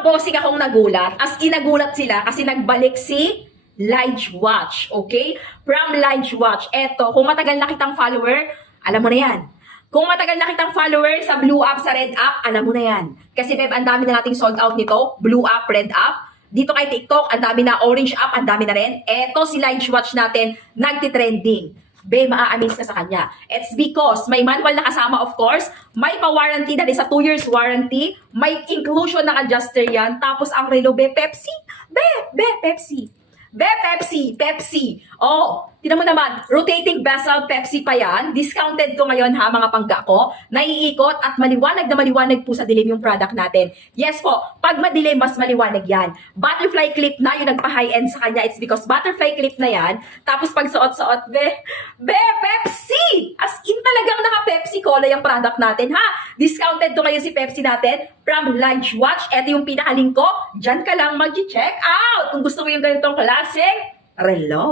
mga bossing akong nagulat. As in, nagulat sila kasi nagbalik si Lige Watch, okay? From Lige Watch. Eto, kung matagal na kitang follower, alam mo na yan. Kung matagal na kitang follower sa Blue App, sa Red App, alam mo na yan. Kasi Beb, ang dami na nating sold out nito. Blue App, Red App. Dito kay TikTok, ang dami na. Orange App, ang dami na rin. Eto si Lige Watch natin, nagtitrending. Be, maa-amaze ka sa kanya. It's because may manual na kasama, of course. May pa-warranty, dahil sa 2 years warranty. May inclusion ng adjuster yan. Tapos ang relo, be, Pepsi. Pepsi. Pepsi. Oh, tinan mo naman, rotating bezel Pepsi pa yan. Discounted ko ngayon ha, mga pangga ko. Naiikot at maliwanag na maliwanag po sa dilim yung product natin. Yes po, pag madilim, mas maliwanag yan. Butterfly clip na yung nagpa-high-end sa kanya. It's because butterfly clip na yan. Tapos pag suot-suot, Pepsi! As in talagang naka-Pepsi cola yung product natin ha. Discounted to ngayon si Pepsi natin from Lige Watch. Ito yung pinaka-link ko. Diyan ka lang mag-check out kung gusto mo yung ganitong klaseng relo.